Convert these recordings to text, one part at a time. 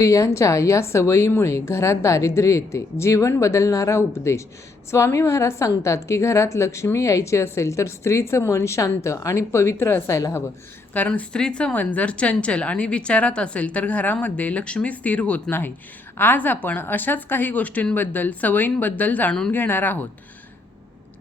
स्त्रियांच्या या सवयीमुळे घरात दारिद्र्य येते. जीवन बदलणारा उपदेश. स्वामी महाराज सांगतात की घरात लक्ष्मी यायची असेल तर स्त्रीचं मन शांत आणि पवित्र असायला हवं. कारण स्त्रीचं मन जर चंचल आणि विचारात असेल तर घरामध्ये लक्ष्मी स्थिर होत नाही. आज आपण अशाच काही गोष्टींबद्दल, सवयींबद्दल जाणून घेणार आहोत.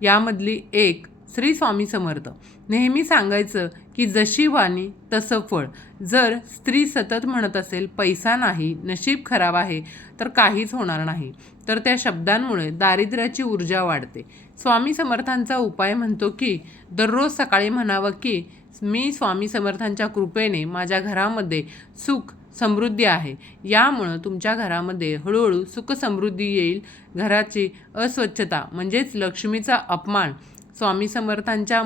यामधली एक, श्री स्वामी समर्थ नेहमी सांगायचं की जशी वाणी तसं फळ. जर स्त्री सतत म्हणत असेल पैसा नाही, नशीब खराब आहे, तर काहीच होणार नाही, तर त्या शब्दांमुळे दारिद्र्याची ऊर्जा वाढते. स्वामी समर्थांचा उपाय म्हणतो की दररोज सकाळी म्हणावं की मी स्वामी समर्थांच्या कृपेने माझ्या घरामध्ये सुख समृद्धी आहे. यामुळं तुमच्या घरामध्ये हळूहळू सुख समृद्धी येईल. घराची अस्वच्छता म्हणजेच लक्ष्मीचा अपमान. स्वामी समर्थांच्या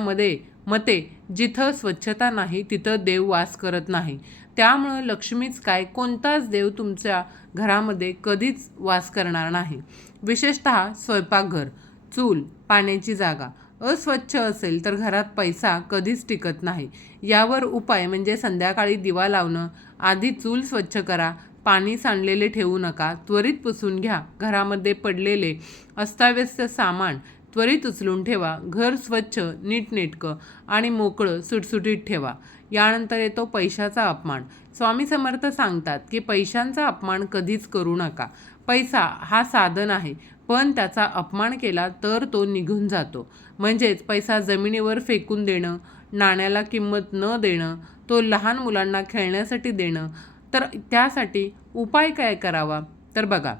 मते जिथं स्वच्छता नाही तिथं देव वास करत नाही. त्यामुळं लक्ष्मीच काय, कोणताच देव तुमच्या घरामध्ये कधीच वास करणार नाही. विशेषतः स्वयंपाकघर, चूल, पाण्याची जागा अस्वच्छ असेल तर घरात पैसा कधीच टिकत नाही. यावर उपाय म्हणजे संध्याकाळी दिवा लावणं. आधी चूल स्वच्छ करा. पाणी सांडलेले ठेवू नका, त्वरित पुसून घ्या. घरामध्ये पडलेले अस्ताव्यस्त सामान त्वरित उचलून ठेवा. घर स्वच्छ, नीटनेटकं आणि मोकळं सुटसुटीत ठेवा. यानंतर येतो पैशाचा अपमान. स्वामी समर्थ सांगतात की पैशांचा अपमान कधीच करू नका. पैसा हा साधन आहे, पण त्याचा अपमान केला तर तो निघून जातो. म्हणजेच पैसा जमिनीवर फेकून देणं, नाण्याला किंमत न देणं, तो लहान मुलांना खेळण्यासाठी देणं. तर त्यासाठी उपाय काय करावा तर बघा,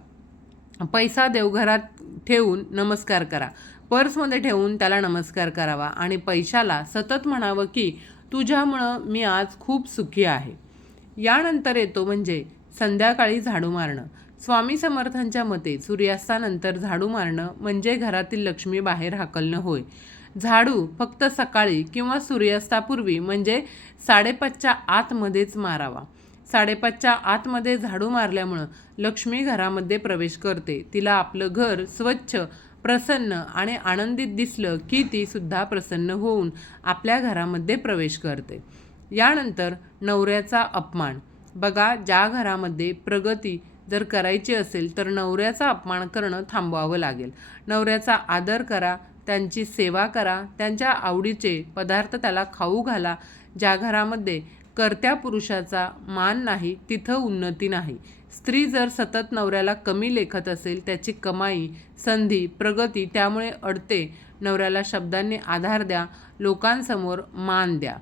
पैसा देवघरात ठेवून नमस्कार करा. पर्समध्ये ठेवून त्याला नमस्कार करावा आणि पैशाला सतत म्हणावं की तुझ्यामुळं मी आज खूप सुखी आहे. यानंतर येतो म्हणजे संध्याकाळी झाडू मारणं. स्वामी समर्थांच्या मते सूर्यास्तानंतर झाडू मारणं म्हणजे घरातील लक्ष्मी बाहेर हाकलणं होय. झाडू फक्त सकाळी किंवा सूर्यास्तापूर्वी म्हणजे 5:30च्या आतमध्येच मारावा. 5:30च्या आतमध्ये झाडू मारल्यामुळं लक्ष्मी घरामध्ये प्रवेश करते. तिला आपलं घर स्वच्छ, प्रसन्न आणि आनंदित दिसलं की ती सुद्धा प्रसन्न होऊन आपल्या घरामध्ये प्रवेश करते. यानंतर नवऱ्याचा अपमान. बघा, ज्या घरामध्ये प्रगती जर करायची असेल तर नवऱ्याचा अपमान करणं थांबवावं लागेल. नवऱ्याचा आदर करा, त्यांची सेवा करा, त्यांच्या आवडीचे पदार्थ त्याला खाऊ घाला. ज्या घरामध्ये कर्त्या पुरुषाचा मान नाही तिथं उन्नती नाही. स्त्री जर सतत नवऱ्याला कमी लेखत असेल, त्याची कमाई, संधी, प्रगती त्यामुळे अडते. नवऱ्याला शब्दांनी आधार द्या, लोकांसमोर मान द्या.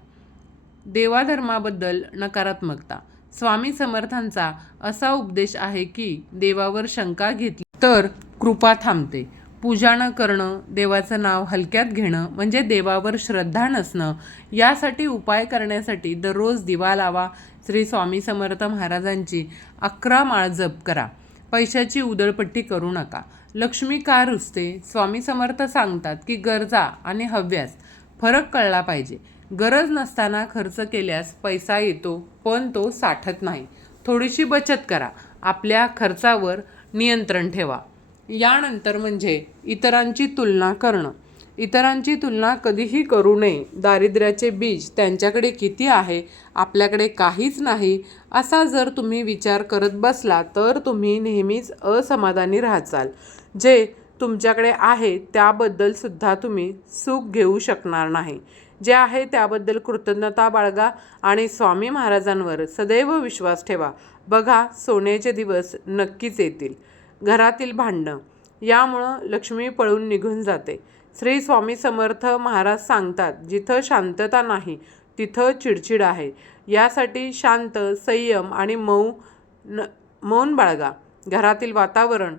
देवाधर्माबद्दल नकारात्मकता. स्वामी समर्थांचा असा उपदेश आहे की देवावर शंका घेतली तर कृपा थांबते. पूजा न करणं, देवाचं नाव हलक्यात घेणं म्हणजे देवावर श्रद्धा नसणं. यासाठी उपाय करण्यासाठी दररोज दिवा लावा. श्री स्वामी समर्थ महाराजांची 11 माळ जप करा. पैशाची उधळपट्टी करू नका. लक्ष्मी का रुसते? स्वामी समर्थ सांगतात की गरजा आणि हव्यास फरक कळला पाहिजे. गरज नसताना खर्च केल्यास पैसा येतो पण तो साठत नाही. थोडीशी बचत करा. आपल्या खर्चावर नियंत्रण ठेवा. यानंतर म्हणजे इतरांची तुलना करणं. इतरांची तुलना कधीही करू नये. दारिद्र्याचे बीज त्यांच्याकडे किती आहे, आपल्याकडे काहीच नाही, असा जर तुम्ही विचार करत बसला तर तुम्ही नेहमीच असमाधानी राहाल. जे तुमच्याकडे आहे त्याबद्दल सुद्धा तुम्ही सुख घेऊ शकणार नाही. जे आहे त्याबद्दल कृतज्ञता बाळगा आणि स्वामी महाराजांवर सदैव विश्वास ठेवा. बघा, सोन्याचे दिवस नक्कीच येतील. घरातील भांडणं. यामुळं लक्ष्मी पळून निघून जाते. श्री स्वामी समर्थ महाराज सांगतात, जिथं शांतता नाही तिथं चिडचिड आहे. यासाठी शांत, संयम आणि मौन बाळगा. घरातील वातावरण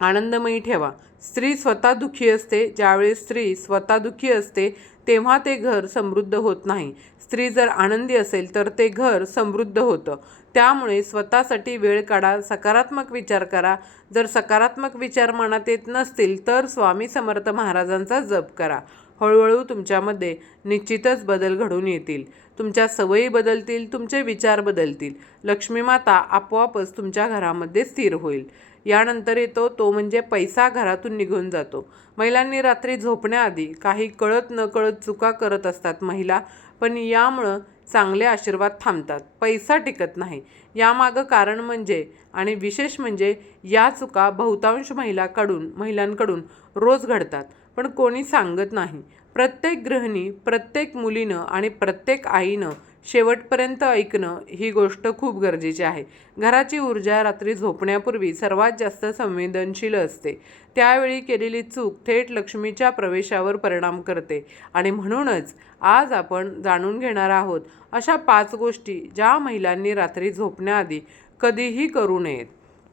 आनंदमयी ठेवा. स्त्री स्वतः दुःखी असते. ज्यावेळी स्त्री स्वतः दुःखी असते तेव्हा ते घर समृद्ध होत नाही. स्त्री जर आनंदी असेल तर ते घर समृद्ध होतं. त्यामुळे स्वतःसाठी वेळ काढा. सकारात्मक विचार करा. जर सकारात्मक विचार मनात येत नसतील तर स्वामी समर्थ महाराजांचा जप करा. हळूहळू तुमच्यामध्ये निश्चितच बदल घडून येतील. तुमच्या सवयी बदलतील, तुमचे विचार बदलतील. लक्ष्मी माता आपोआपच तुमच्या घरामध्ये स्थिर होईल. यानंतर येतो तो म्हणजे पैसा घरातून निघून जातो. महिलांनी रात्री झोपण्याआधी काही कळत न कळत चुका करत असतात महिला, पण यामुळं चांगले आशीर्वाद थांबतात, पैसा टिकत नाही. यामागं कारण म्हणजे आणि विशेष म्हणजे या चुका बहुतांश महिलांकडून रोज घडतात, पण कोणी सांगत नाही. प्रत्येक गृहिणी, प्रत्येक मुलीनं आणि प्रत्येक आईनं शेवटपर्यंत ऐकणं ही गोष्ट खूप गरजेची आहे. घराची ऊर्जा रात्री झोपण्यापूर्वी सर्वात जास्त संवेदनशील असते. त्यावेळी केलेली चूक थेट लक्ष्मीच्या प्रवेशावर परिणाम करते आणि म्हणूनच आज आपण जाणून घेणार आहोत अशा 5 गोष्टी ज्या महिलांनी रात्री झोपण्याआधी कधीही करू नयेत.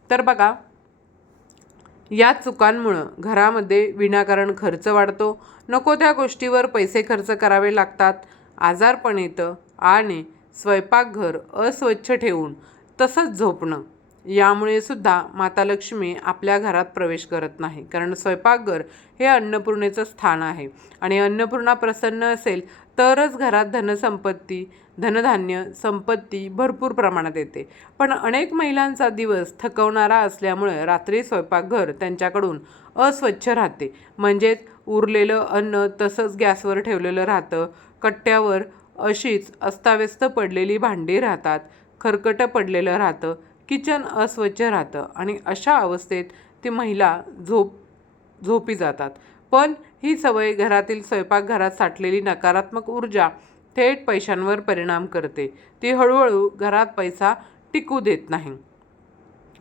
तर बघा, या चुकांमुळं घरामध्ये विनाकारण खर्च वाढतो, नको त्या गोष्टीवर पैसे खर्च करावे लागतात, आजारपण येतं आणि स्वयंपाकघर अस्वच्छ ठेवून तसंच झोपणं, यामुळे सुद्धा माता लक्ष्मी आपल्या घरात प्रवेश करत नाही. कारण स्वयंपाकघर हे अन्नपूर्णेचं स्थान आहे आणि अन्नपूर्णा प्रसन्न असेल तरच घरात धनधान्य संपत्ती भरपूर प्रमाणात येते. पण अनेक महिलांचा दिवस थकवणारा असल्यामुळे रात्री स्वयंपाकघर त्यांच्याकडून अस्वच्छ राहते. म्हणजेच उरलेलं अन्न तसंच गॅसवर ठेवलेलं राहतं, कट्ट्यावर अशीच अस्ताव्यस्त पडलेली भांडी राहतात, खरकटं पडलेलं राहतं, किचन अस्वच्छ राहतं आणि अशा अवस्थेत ती महिला झोपी जातात. पण ही सवय घरातील स्वयंपाकघरात साठलेली नकारात्मक ऊर्जा थेट पैशांवर परिणाम करते. ती हळूहळू घरात पैसा टिकू देत नाही.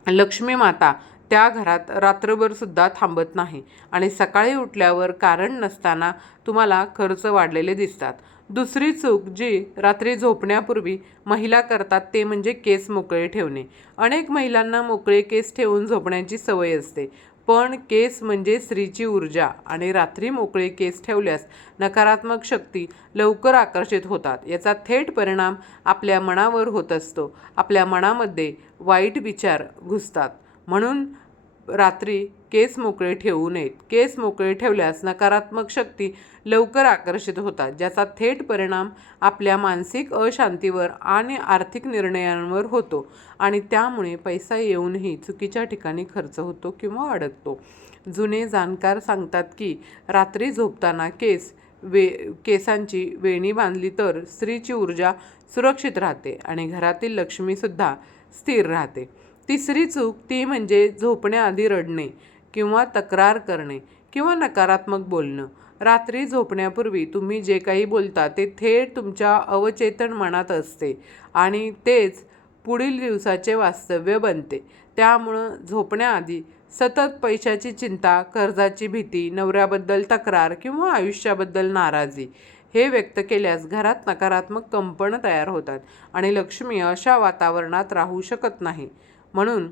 लक्ष्मी माता त्या घरात रात्रभर सुद्धा थांबत नाही आणि सकाळी उठल्यावर कारण नसताना तुम्हाला खर्च वाढलेले दिसतात. दुसरी चूक जी रात्री झोपण्यापूर्वी महिला करतात ते म्हणजे केस मोकळे ठेवणे. अनेक महिलांना मोकळे केस ठेवून झोपण्याची सवय असते, पण केस म्हणजे स्त्रीची ऊर्जा आणि रात्री मोकळे केस ठेवल्यास नकारात्मक शक्ती लवकर आकर्षित होतात. याचा थेट परिणाम आपल्या मनावर होत असतो. आपल्या मनामध्ये वाईट विचार घुसतात. म्हणून रात्री केस मोकळे ठेवू नयेत. केस मोकळे ठेवल्यास नकारात्मक शक्ती लवकर आकर्षित होतात, ज्याचा थेट परिणाम आपल्या मानसिक अशांतीवर आणि आर्थिक निर्णयांवर होतो आणि त्यामुळे पैसा येऊनही चुकीच्या ठिकाणी खर्च होतो किंवा अडकतो. जुने जाणकार सांगतात की रात्री झोपताना केसांची वेणी बांधली तर स्त्रीची ऊर्जा सुरक्षित राहते आणि घरातील लक्ष्मीसुद्धा स्थिर राहते. तिसरी चूक ती म्हणजे झोपण्याआधी रडणे किंवा तक्रार करणे किंवा नकारात्मक बोलणं. रात्री झोपण्यापूर्वी तुम्ही जे काही बोलता ते थेट तुमच्या अवचेतन मनात असते आणि तेच पुढील दिवसाचे वास्तव्य बनते. त्यामुळं झोपण्याआधी सतत पैशाची चिंता, कर्जाची भीती, नवऱ्याबद्दल तक्रार किंवा आयुष्याबद्दल नाराजी हे व्यक्त केल्यास घरात नकारात्मक कंपनं तयार होतात आणि लक्ष्मी अशा वातावरणात राहू शकत नाही. म्हणून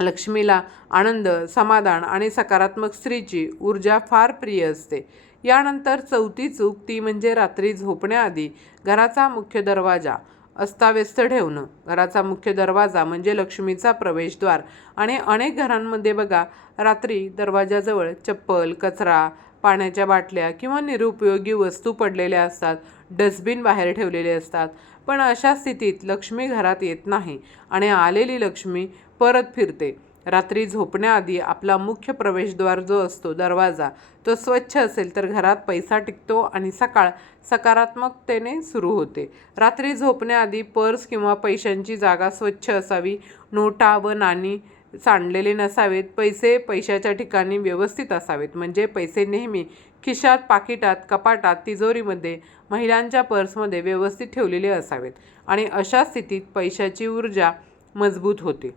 लक्ष्मीला आनंद, समाधान आणि सकारात्मक स्त्रीची ऊर्जा फार प्रिय असते. यानंतर चौथी चूक ती म्हणजे रात्री झोपण्याआधी घराचा मुख्य दरवाजा अस्ताव्यस्त ठेवणं. घराचा मुख्य दरवाजा म्हणजे लक्ष्मीचा प्रवेशद्वार आणि अनेक घरांमध्ये बघा, रात्री दरवाजाजवळ चप्पल, कचरा, पाण्याच्या बाटल्या किंवा निरुपयोगी वस्तू पडलेल्या असतात, डस्टबिन बाहेर ठेवलेले असतात. पण अशा स्थितीत लक्ष्मी घरात येत नाही आणि आलेली लक्ष्मी परत फिरते. रात्री झोपण्याआधी आपला मुख्य प्रवेशद्वार जो असतो, दरवाजा, तो स्वच्छ असेल तर घरात पैसा टिकतो आणि सकाळ सकारात्मकतेने सुरू होते. रात्री झोपण्याआधी पर्स किंवा पैशांची जागा स्वच्छ असावी. नोटा व नाणी सांडलेले नसावेत. पैसे पैशाच्या ठिकाणी व्यवस्थित असावेत. म्हणजे पैसे नेहमी खिशात, पाकिटात, कपाटात, तिजोरीमध्ये, महिलांच्या पर्समध्ये व्यवस्थित ठेवलेले असावेत आणि अशा स्थितीत पैशाची ऊर्जा मजबूत होते.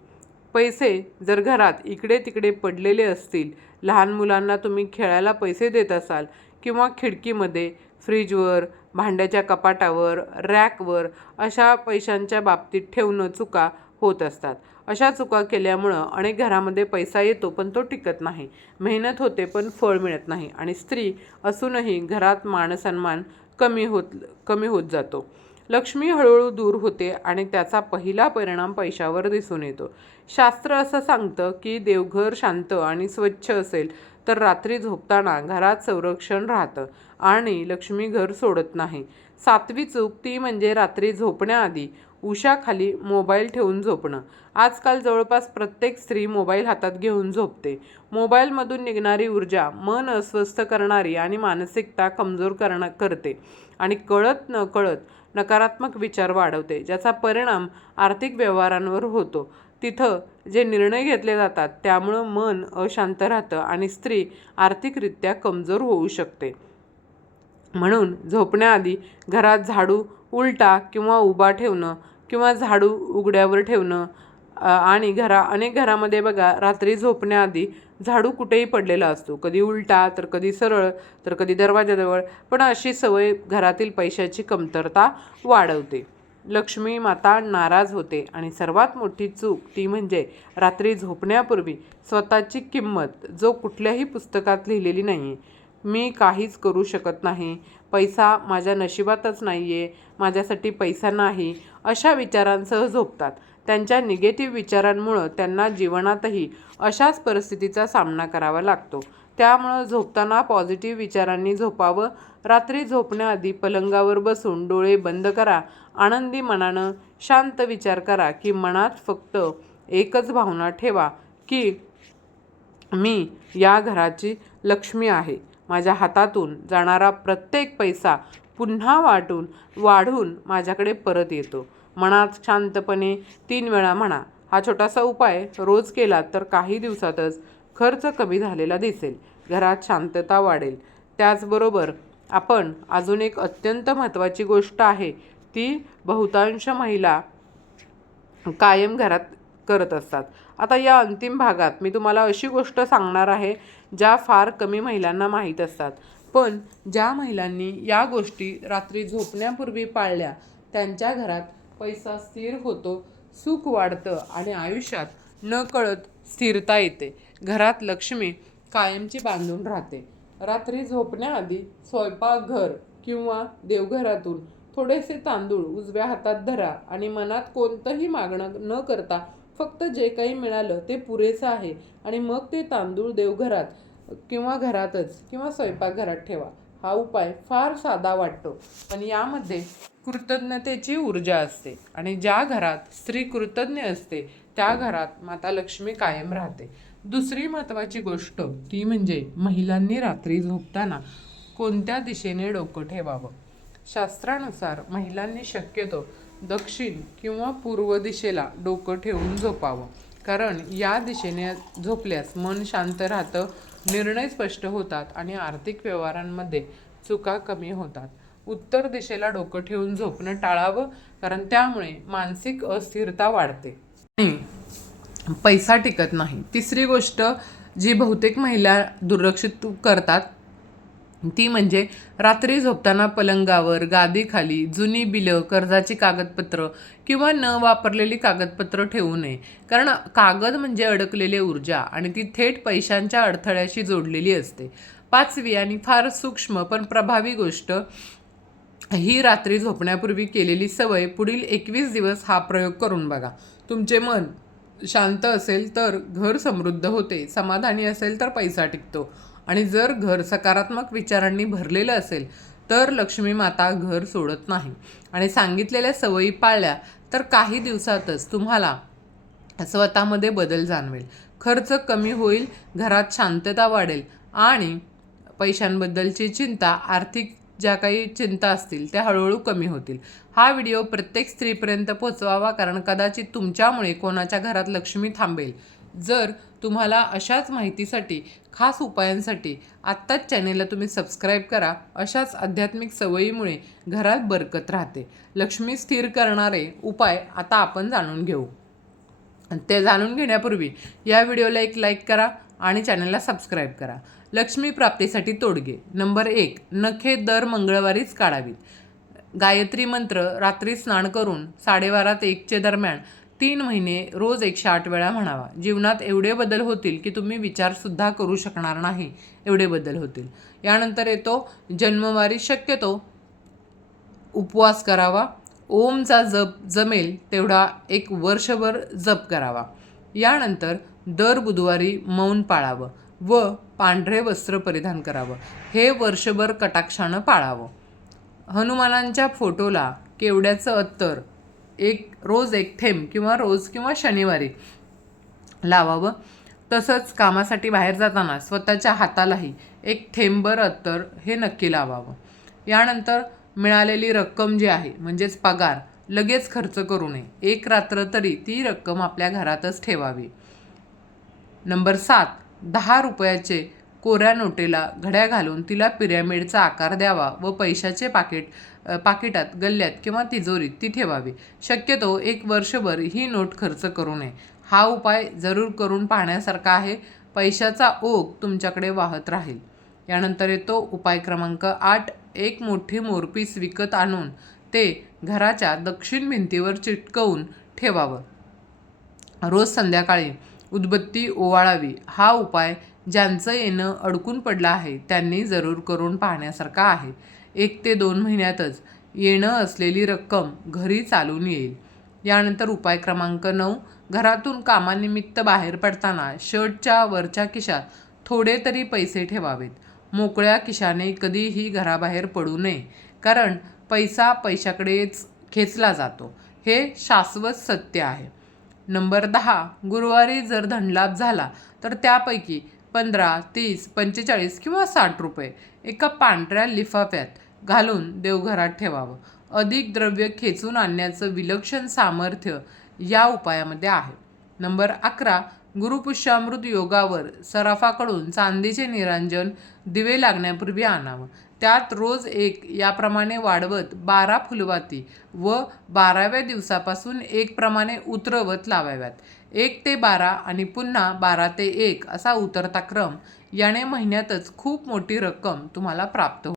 पैसे जर घरात इकडे तिकडे पडलेले असतील, लहान मुलांना तुम्ही खेळायला पैसे देत असाल किंवा खिडकीमध्ये, फ्रीजवर, भांड्याच्या कपाटावर, रॅकवर अशा पैशांच्या बाबतीत ठेवणं चुका होत असतात. अशा चुका केल्यामुळं अनेक घरामध्ये पैसा येतो पण तो टिकत नाही. मेहनत होते पण फळ मिळत नाही आणि स्त्री असूनही घरात मानसन्मान कमी होत जातो. लक्ष्मी हळूहळू दूर होते आणि त्याचा पहिला परिणाम पैशावर दिसून येतो. शास्त्र असं सांगतं की देवघर शांत आणि स्वच्छ असेल तर रात्री झोपताना घरात संरक्षण राहतं आणि लक्ष्मी घर सोडत नाही. 7वी चूक ती म्हणजे रात्री झोपण्याआधी उशाखाली मोबाईल ठेवून झोपणं. आजकाल जवळपास प्रत्येक स्त्री मोबाईल हातात घेऊन झोपते. मोबाईलमधून निघणारी ऊर्जा मन अस्वस्थ करणारी आणि मानसिकता कमजोर करते आणि कळत नकळत नकारात्मक विचार वाढवते, ज्याचा परिणाम आर्थिक व्यवहारांवर होतो. तिथं जे निर्णय घेतले जातात त्यामुळं मन अशांत राहतं आणि स्त्री आर्थिकरित्या कमजोर होऊ शकते. म्हणून झोपण्याआधी घरात झाडू उलटा किंवा उभा ठेवणं किंवा झाडू उघड्यावर ठेवणं आणि अनेक घरामध्ये बघा, रात्री झोपण्याआधी झाडू कुठेही पडलेला असतो, कधी उलटा तर कधी सरळ तर कधी दरवाजाजवळ. पण अशी सवय घरातील पैशाची कमतरता वाढवते, लक्ष्मी माता नाराज होते आणि सर्वात मोठी चूक ती म्हणजे रात्री झोपण्यापूर्वी स्वतःची किंमत जो कुठल्याही पुस्तकात लिहिलेली नाही. मी काहीच करू शकत नाही, पैसा माझ्या नशिबातच नाही आहे, माझ्यासाठी पैसा नाही, अशा विचारांसह झोपतात. त्यांच्या निगेटिव्ह विचारांमुळं त्यांना जीवनातही अशाच परिस्थितीचा सामना करावा लागतो. त्यामुळं झोपताना पॉझिटिव्ह विचारांनी झोपावं. रात्री झोपण्याआधी पलंगावर बसून डोळे बंद करा. आनंदी मनानं शांत विचार करा की मनात फक्त एकच भावना ठेवा की मी या घराची लक्ष्मी आहे. माझ्या हातातून जाणारा प्रत्येक पैसा पुन्हा वाढून माझ्याकडे परत येतो. मनात शांतपणे 3 वेळा म्हणा. हा छोटासा उपाय रोज केला तर काही दिवसातच खर्च कमी झालेला दिसेल, घरात शांतता वाढेल. त्याचबरोबर आपण अजून एक अत्यंत महत्त्वाची गोष्ट आहे, ती बहुतांश महिला कायम घरात करत असतात. आता या अंतिम भागात मी तुम्हाला अशी गोष्ट सांगणार आहे ज्या फार कमी महिलांना माहीत असतात. पण ज्या महिलांनी या गोष्टी रात्री झोपण्यापूर्वी पाळल्या त्यांच्या घरात पैसा स्थिर होतो, सुख वाढतं आणि आयुष्यात नकळत स्थिरता येते. घरात लक्ष्मी कायमची बांधून राहते. रात्री झोपण्याआधी स्वयंपाकघर किंवा देवघरातून थोडेसे तांदूळ उजव्या हातात धरा आणि मनात कोणतंही मागणं न करता फक्त जे काही मिळालं ते पुरेसं आहे आणि मग ते तांदूळ देवघरात किंवा घरातच किंवा स्वयंपाकघरात ठेवा. हा उपाय फार साधा वाटतो, पण यामध्ये कृतज्ञतेची ऊर्जा असते आणि ज्या घरात स्त्री कृतज्ञ असते त्या घरात माता लक्ष्मी कायम राहते. दुसरी महत्त्वाची गोष्ट ती म्हणजे महिलांनी रात्री झोपताना कोणत्या दिशेने डोकं ठेवावं. शास्त्रानुसार महिलांनी शक्यतो दक्षिण किंवा पूर्व दिशेला डोकं ठेवून झोपावं, कारण या दिशेने झोपल्यास मन शांत राहतं, निर्णय स्पष्ट होतात आणि आर्थिक व्यवहारांमध्ये चुका कमी होतात. उत्तर दिशेला डोकं ठेवून झोपणं टाळावं, कारण त्यामुळे मानसिक अस्थिरता वाढते आणि पैसा टिकत नाही. तिसरी गोष्ट जी बहुतेक महिला दुर्लक्षित करतात ती म्हणजे रात्री झोपताना पलंगावर, गादीखाली जुनी बिलं, कर्जाची कागदपत्र किंवा न वापरलेली कागदपत्र ठेवू नये, कारण कागद म्हणजे अडकलेली ऊर्जा आणि ती थेट पैशांच्या अडथळ्याशी जोडलेली असते. 5वी आणि फार सूक्ष्म पण प्रभावी गोष्ट ही रात्री झोपण्यापूर्वी केलेली सवय. पुढील 21 दिवस हा प्रयोग करून बघा. तुमचे मन शांत असेल तर घर समृद्ध होते, समाधानी असेल तर पैसा टिकतो आणि जर घर सकारात्मक विचारांनी भरलेलं असेल तर लक्ष्मी माता घर सोडत नाही. आणि सांगितलेल्या सवयी पाळल्या तर काही दिवसातच तुम्हाला स्वतःमध्ये बदल जाणवेल. खर्च कमी होईल, घरात शांतता वाढेल आणि पैशांबद्दलची चिंता, आर्थिक ज्या काही चिंता असतील त्या हळूहळू कमी होतील. हा व्हिडिओ प्रत्येक स्त्रीपर्यंत पोहोचवावा, कारण कदाचित तुमच्यामुळे कोणाच्या घरात लक्ष्मी थांबेल. जर तुम्हाला अशाच माहितीसाठी, खास उपायांसाठी आत्ताच चॅनेलला तुम्ही सबस्क्राईब करा. अशाच आध्यात्मिक सवयीमुळे घरात बरकत राहते. लक्ष्मी स्थिर करणारे उपाय आता आपण जाणून घेऊ. ते जाणून घेण्यापूर्वी या व्हिडिओला एक लाईक करा आणि चॅनलला सबस्क्राईब करा. लक्ष्मी प्राप्तीसाठी तोडगे. नंबर 1, नखे दर मंगळवारीच काढावीत. गायत्री मंत्र रात्री स्नान करून 12:30 ते 1 दरम्यान 3 महिने रोज 108 वेळा म्हणावा. जीवनात एवढे बदल होतील की तुम्ही विचारसुद्धा करू शकणार नाही एवढे बदल होतील. यानंतर येतो जन्मवारी शक्यतो उपवास करावा. ओमचा जप जमेल तेवढा 1 वर्षभर जप करावा. यानंतर दर बुधवारी मौन पाळावं व पांढरे वस्त्र परिधान करावं. हे वर्षभर कटाक्षानं पाळावं. हनुमानांच्या फोटोला केवड्याचं अत्तर रोज 1 थेंब रोज किंवा शनिवारी लावावं. तसंच कामासाठी बाहेर जाताना स्वतःच्या हातालाही 1 थेंबभर अत्तर हे नक्की लावावं. यानंतर मिळालेली रक्कम जी आहे म्हणजेच पगार लगेच खर्च करू नये. एक रात्र तरी ती रक्कम आपल्या घरातच ठेवावी. नंबर 7, 10 रुपयाचे कोऱ्या नोटेला घड्या घालून तिला पिरॅमिडचा आकार द्यावा व पैशाचे पाकिटात, गल्ल्यात किंवा तिजोरीत ती ठेवावी. शक्यतो 1 वर्षभर ही नोट खर्च करू नये. हा उपाय जरूर करून पाहण्यासारखा आहे. पैशाचा ओघ तुमच्याकडे वाहत राहील. यानंतर येतो उपाय क्रमांक 8, एक मोठी मोरपीस विकत आणून ते घराच्या दक्षिण भिंतीवर चिटकवून ठेवावं. रोज संध्याकाळी उदबत्ती ओवाळावी. हा उपाय ज्यांचं येणं अडकून पडलं आहे त्यांनी जरूर करून पाहण्यासारखा आहे. 1 ते 2 महिन्यातच येणं असलेली रक्कम घरी चालून येईल. यानंतर उपाय क्रमांक 9, घरातून कामानिमित्त बाहेर पडताना शर्टच्या वरच्या खिशात थोडे तरी पैसे ठेवावेत. मोकळ्या खिशाने कधीही घराबाहेर पडू नये, कारण पैसा पैशाकडेच खेचला जातो. हे शाश्वत सत्य आहे. नंबर 10, गुरुवारी जर धनलाभ झाला तर त्यापैकी 15, 30, 45 किंवा 60 रुपये एका पांढऱ्या लिफाफ्यात घालून देवघरात ठेवावं. अधिक द्रव्य खेचून आणण्याचं विलक्षण सामर्थ्य या उपायामध्ये आहे. नंबर 11, गुरुपुष्यामृत योगावर सराफाकडून चांदीचे निरांजन दिवे लागण्यापूर्वी आणावं. त्यात रोज 1 याप्रमाणे वाढवत 12 फुलवाती व 12व्या दिवसापासून 1 प्रमाणे उतरवत लावाव्यात. 1 ते 12 आणि पुन्हा 12 ते 1 असा उतरता क्रम. याने महिन्यातच खूप मोठी रक्कम तुम्हाला प्राप्त होईल.